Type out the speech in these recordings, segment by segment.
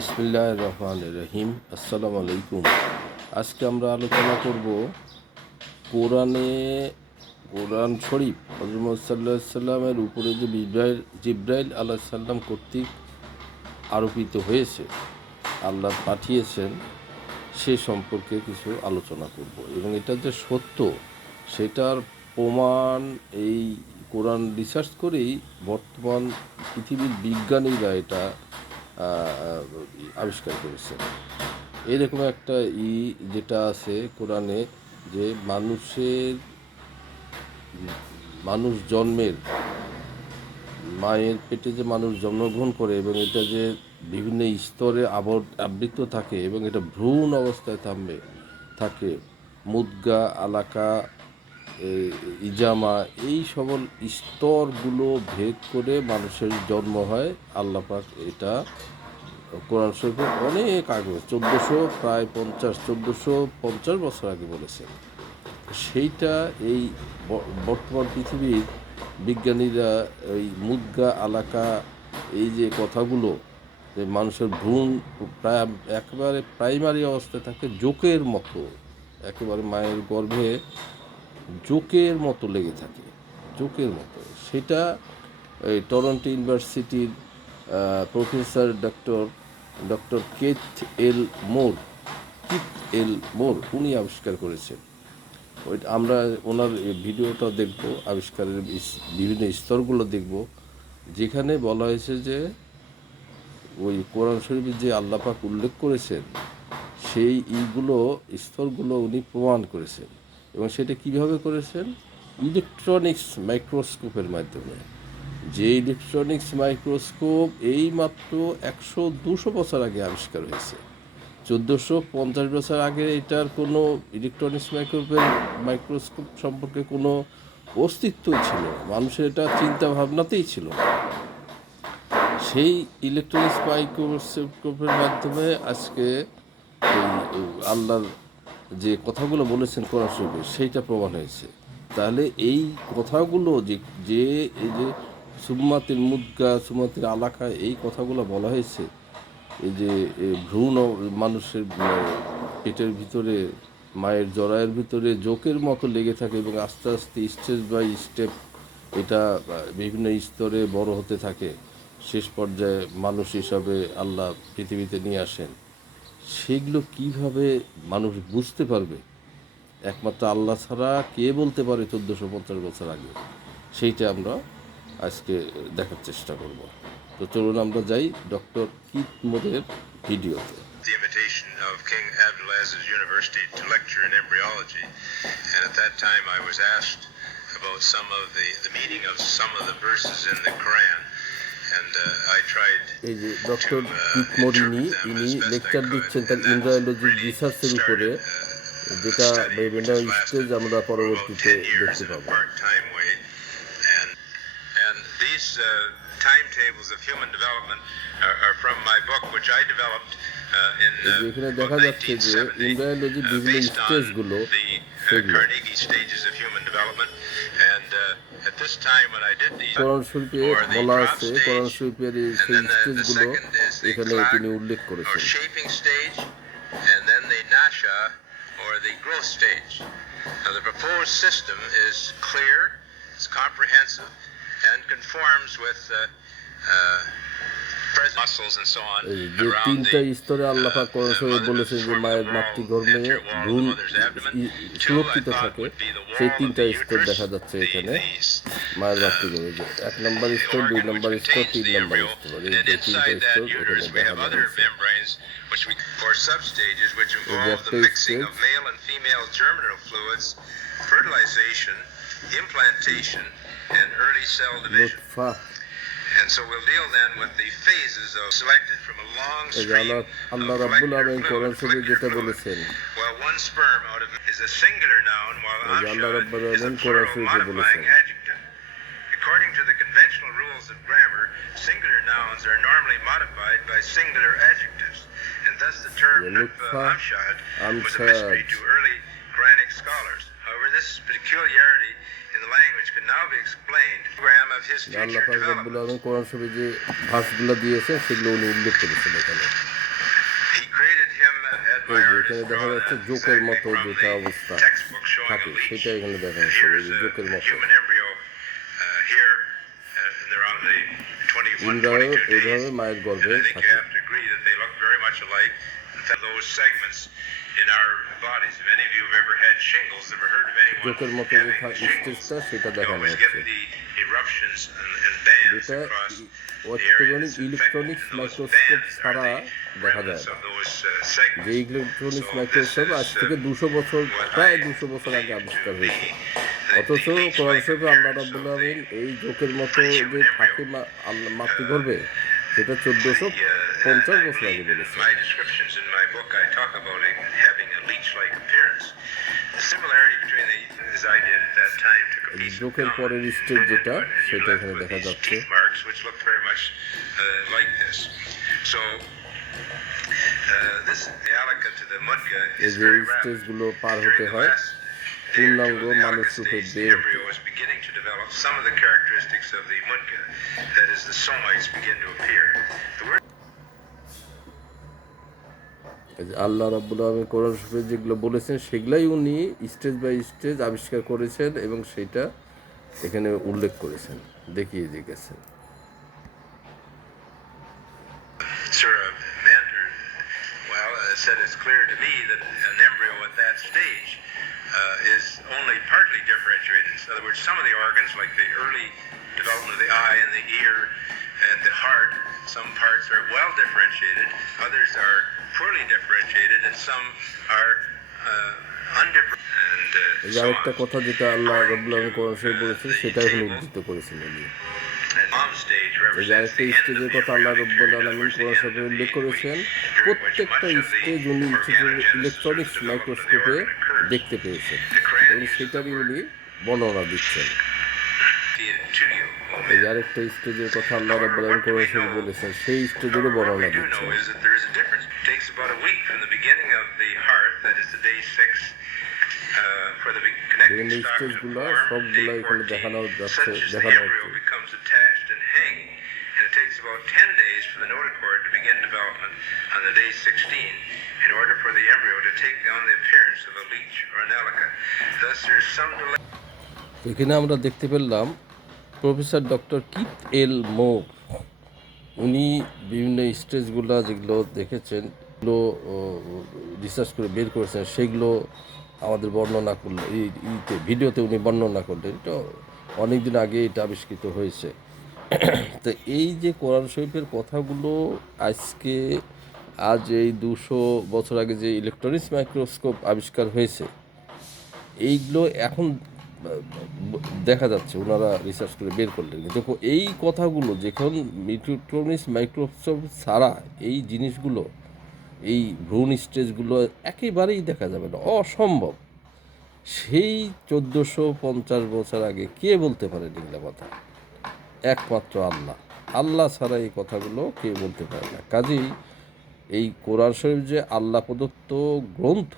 বিসমিল্লাহির রহমানির রহিম। আসসালামু আলাইকুম। আজকে আমরা আলোচনা করব কোরআন শরীফ হযরত মুহাম্মদ সাল্লাল্লাহু আলাইহি সাল্লামের উপরে যে জিবরাইল আলাইহিস সালাম কর্তৃক আরোপিত হয়েছে, আল্লাহ পাঠিয়েছেন, সে সম্পর্কে কিছু আলোচনা করব এবং এটা যে সত্য সেটার প্রমাণ এই কোরআন রিসার্চ করেই বর্তমান পৃথিবীর বিজ্ঞানীরা এটা আবিষ্কার করেছেন। এরকম একটা যেটা আছে কোরআনে, যে মানুষ জন্মের মায়ের পেটে যে মানুষ জন্মগ্রহণ করে এবং এটা যে বিভিন্ন স্তরে আবৃত থাকে এবং এটা ভ্রূণ অবস্থায় থাকে, মুদগা, আলাকা, ইজামা, এই সকল স্তরগুলো ভেদ করে মানুষের জন্ম হয়। আল্লাহ পাক এটা কোরআন শরীফে অনেক আগে, 1450 বছর আগে বলেছেন। সেইটা এই বর্তমান পৃথিবীর বিজ্ঞানীরা এই মুদগা, আলাকা, এই যে কথাগুলো, যে মানুষের ভ্রূণ প্রায় একেবারে প্রাইমারি অবস্থায় থাকে জোকের মতো, একেবারে মায়ের গর্ভে জোকের মতো লেগে থাকে, জোকের মতো। সেটা এই টরন্টো ইউনিভার্সিটির প্রফেসর ডক্টর কেথ এল মোর উনি আবিষ্কার করেছেন। আমরা ওনার ভিডিওটা দেখব, আবিষ্কারের বিভিন্ন স্তরগুলো দেখব, যেখানে বলা হয়েছে যে ওই কোরআন শরীফে যে আল্লাহ পাক উল্লেখ করেছেন সেই স্তরগুলো উনি প্রমাণ করেছেন। এবং সেটা কিভাবে করেছেন? ইলেকট্রনিক্স মাইক্রোস্কোপের মাধ্যমে। যে ইলেকট্রনিক্স মাইক্রোস্কোপ এই মাত্র 100-200 বছর আগে আবিষ্কার হয়েছে। 1450 বছর আগে এটার কোনো ইলেকট্রনিক্স মাইক্রোস্কোপ সম্পর্কে কোনো অস্তিত্বই ছিল, মানুষের এটা চিন্তা ভাবনাতেই ছিল। সেই ইলেকট্রনিক্স মাইক্রোস্কোপের মাধ্যমে আজকে আল্লাহর যে কথাগুলো বলেছেন কোরআন শরীফে সেইটা প্রমাণ হয়েছে। তাহলে এই কথাগুলো যে এই যে সুম্মাতিল মুদগা, সুম্মাতিল আলাকা, এই কথাগুলো বলা হয়েছে, এই যে ভ্রূণ মানুষের পেটের ভিতরে, মায়ের জরায়ের ভিতরে জোকের মতো লেগে থাকে এবং আস্তে আস্তে স্টেপ বাই স্টেপ এটা বিভিন্ন স্তরে বড় হতে থাকে, শেষ পর্যায়ে মানুষ হিসাবে আল্লাহ পৃথিবীতে নিয়ে আসেন। সেগুলো কিভাবে মানুষ বুঝতে পারবে? একমাত্র আল্লাহ ছাড়া কে বলতে পারে 1450 বছর আগে? সেইটা আমরা আজকে দেখার চেষ্টা করব। তো চলুন আমরা যাই ডক্টর কিথ মোরের ভিডিওতে। The invitation of King Abdulaziz University to lecture in embryology, and at that time I was asked about some of the meaning of some of the verses in the Quran, and I tried এই যে doctor Keith মোরিনি, ইনি lecture দিচ্ছেন তার embryology রিসার্চের উপরে, যেটা বিভিন্ন stage আমরা পরবর্তীতে দেখতে পাবো। And these timetables of human development are from my book, which I developed in এখানে দেখা যাচ্ছে যে এমব্রায়োলজি বিভিন্ন স্টেজগুলো, Carnegie stages of human development, and at this time when I did these, কোরআন শরীফে বলা আছে, কোরআন শরীফের সেই স্টেজগুলো এখানে তিনি উল্লেখ করেছেন। shaping stage, and then the nasha, or the growth stage. Now the proposed system is clear, it's comprehensive, and conforms with present muscles and so on যে around তিনটা the স্তরে আল্লাহ পাক কোরআন শরীফে বলেছেন যে মায়ের মাতৃগর্ভে ভ্রূণ সুরক্ষিত থাকে, সেই তিনটা স্তর দেখা যাচ্ছে এখানে মায়ের মাতৃগর্ভে। যে 1 নম্বর স্তর, 2 নম্বর স্তর, 3 নম্বর স্তর, এই যে তিনটা স্তর এখানে দেখা যাচ্ছে। for substages which involve the mixing of male and female germinal fluids, fertilization, implantation, and early cell division. And so we'll deal then with the phases of selected from a long stream of molecular fluid, while one sperm out of is a singular noun, while amshad is a plural modifying adjective. According to the conventional rules of grammar, singular nouns are normally modified by singular adjectives, and thus the term amshad was a mystery to early Quranic scholars. However, this peculiarity in the language can now be explained. Program of his future development. কোরআন শরীফে যে ভার্সগুলো দিয়েছে সেগুলো উনি উল্লেখ করেছেন এখানে। এই যে এখানে দেখা যাচ্ছে জোকের মতো যেটা অবস্থা textbook showing থাকে a leech. সেটা এখানে দেখা যাচ্ছে Here এই is যে a জোকের মতো human embryo here, and they're on the 21, এইভাবে 22 days. এইভাবে মায়ের And গর্ভে I think you থাকে have to agree that they look very much alike. In fact, those segments in our bodies, if any of you have ever had shingles, ever heard of জোকের anyone মতো যে having shingles, স্টেজটা সেটা you দেখানো always get হচ্ছে the eruptions and bands যেটা across the area অত্যাধুনিক that's affected. Electronics Those microscope bands are ছাড়া the দেখা যায় remnants না of those যে segments. Electronics So this microscope is আজ থেকে 200 বছর what প্রায় I 200 বছর আগে believe আবিষ্কার to হয়েছে be অথচ the কোরআন leech-like শরীফে আল্লাহ appearance রাব্বুল of আলামিন the এই জোকের মতো যে human থাকে embryo. মাতৃগর্ভে সেটা 1450 I বছর আগে believe in বলেছে my descriptions in my book, I talk about it having a leech-like appearance. The similarity between the, as I did at that time, took a piece of জোকের gum, পরের stage bit যেটা into it, and সেটা you're এখানে left with দেখা these যাচ্ছে teeth marks, which look very much like this. So this Alaka to the Mudga এই is যে very rapid. স্টেজগুলো পার During হতে the হয় last day or two পূর্ণাঙ্গ of the মানুষ Alaka রূপে stage, the বের হতে embryo is beginning to develop some of the characteristics of the Mudga. That is, the somites begin to appear. The word এই যে আল্লাহ রাব্বুল আলামিন কোরআন শরীফে যেগুলো বলেছেন সেগুলাই উনি স্টেজ বাই স্টেজ আবিষ্কার করেছেন এবং সেটা এখানে উল্লেখ করেছেন দেখিয়ে দিয়ে গেছেন Sir, Manter, said it's clear to me that an embryo at that stage is only partly differentiated. In other words, some of the organs, like the early development of the eye and the ear and the heart, some parts are well differentiated, others are poorly differentiated, and some are undifferentiated, এই and যে so আরেকটা on. কথা যেটা আল্লাহ রাব্বুল আলামিন কোরআন শরীফে বলেছেন সেটা এখানে উদ্ধৃত করেছেন উনি And mom stage এই যে represents আরেকটা the end of স্টেজের the কথা আল্লাহ embryonic রাব্বুল period. In other আলামিন words, the কোরআন end শরীফে of the উল্লেখ করেছেন during which প্রত্যেকটা much of the স্টেজ উনি organogenesis or electronics the development of the মাইক্রোস্কোপে organ occurs. দেখতে পেয়েছেন The এবং Quran uses the সেটারই word উনি বর্ণনা দিচ্ছেন to you. এই যে আরেকটা স্টেজের কথা আল্লাহ However, রাব্বুল আলামিন what do কোরআন we শরীফে know? বলেছেন সেই স্টেজেরও However, what বর্ণনা we do know দিচ্ছেন is that there is a difference. It takes about a week from the beginning of the heart, that is the day 6, for the connecting বিভিন্ন stalk to স্টেজগুলো form. সবগুলো Day এখানে 14, দেখানো যাচ্ছে such as the দেখানো embryo হচ্ছে becomes attached and hanging, and it takes about 10 days for the notochord to begin development on the day 16 in order for the embryo to take on the appearance of a leech or an alica. Thus, there is some delay. এখানে আমরা দেখতে পেলাম professor doctor Keith এল মোর উনি বিভিন্ন স্টেজগুলো যেগুলো দেখেছেন এগুলো research করে বের করেছেন সেগুলো আমাদের বর্ণনা করলেন ভিডিওতে উনি বর্ণনা করলেন এটা অনেক দিন আগে এটা আবিষ্কৃত হয়েছে তো এই যে কোরআন শরীফের কথাগুলো আজকে আজ এই 200 বছর আগে যে ইলেকট্রনিক্স মাইক্রোস্কোপ আবিষ্কার হয়েছে এইগুলো এখন দেখা যাচ্ছে ওনারা রিসার্চ করে বের করলেন দেখো এই কথাগুলো যখন ইলেকট্রনিক্স মাইক্রোস্কোপ ছাড়া এই জিনিসগুলো এই ভ্রূণ স্টেজগুলো একেবারেই দেখা যাবে না অসম্ভব সেই 1450 বছর আগে কে বলতে পারেন এগুলো কথা একমাত্র আল্লাহ আল্লাহ ছাড়া এই কথাগুলো কে বলতে পারে না কাজেই এই কোরআন শরীফ যে আল্লাহ প্রদত্ত গ্রন্থ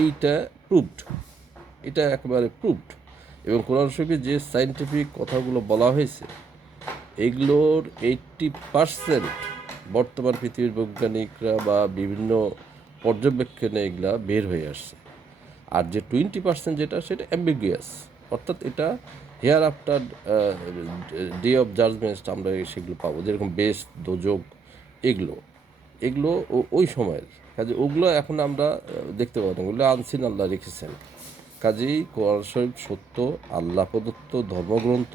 এইটা প্রুভড এটা একেবারে প্রুভড এবং কোরআন শরীফে যে সায়েন্টিফিক কথাগুলো বলা হয়েছে এগুলোর 80% বর্তমান পৃথিবীর বৈজ্ঞানিকরা বা বিভিন্ন পর্যবেক্ষণে এগুলা বের হয়ে আসছে আর যে 20% যেটা সেটা অ্যাম্বিগুয়াস অর্থাৎ এটা hereafter day of judgement আমরা সেগুলো পাবো যেরকম বেস দোজক এগুলো এগুলো ওই সময়ের কাজে ওগুলো এখন আমরা দেখতে পাবো না ওগুলো আনসিন আল্লাহ রেখেছেন কাজেই কোরআন শরীফ সত্য আল্লাহ প্রদত্ত ধর্মগ্রন্থ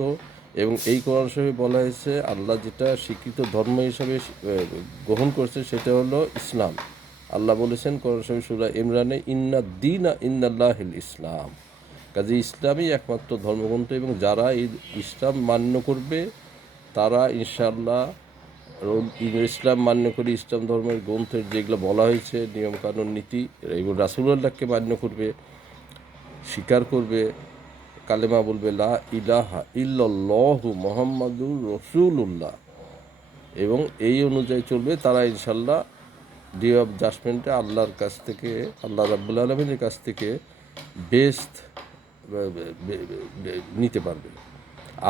এবং এই কোরআন শরীফে বলা হয়েছে আল্লাহ যেটা স্বীকৃত ধর্ম হিসাবে গ্রহণ করেছে সেটা হলো ইসলাম আল্লাহ বলেছেন কোরআন শরীফ সূরা ইমরানে ইন্নাদ্দীনা ইন্দাল্লাহিল ইসলাম কাজে ইসলামই একমাত্র ধর্মগ্রন্থ এবং যারা এই ইসলাম মান্য করবে তারা ইনশাআল্লাহ ইসলাম মান্য করে ইসলাম ধর্মের গ্রন্থের যেগুলো বলা হয়েছে নিয়মকানুন নীতি এবং রাসূলুল্লাহকে মান্য করবে স্বীকার করবে কালেমা বলবে লা ইলাহা ইল্লাল্লাহু মুহাম্মাদুর রাসূলুল্লাহ এবং এই অনুযায়ী চলবে তারা ইনশাআল্লাহ ডে অফ জাজমেন্টে আল্লাহর কাছ থেকে আল্লাহ রাব্বুল আলামিনের কাছ থেকে বেস্ট নিতে পারবে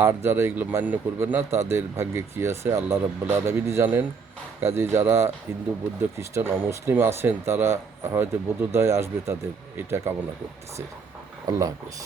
আর যারা এগুলো মান্য করবে না তাদের ভাগ্যে কী আছে আল্লাহ রাব্বুল আলামিনই জানেন। কাজেই যারা হিন্দু বৌদ্ধ খ্রিস্টান অমুসলিম আছেন তারা হয়তো বোধোদয় আসবে তাদের, এটা কামনা করতেছে। আল্লাহ হাফেজ।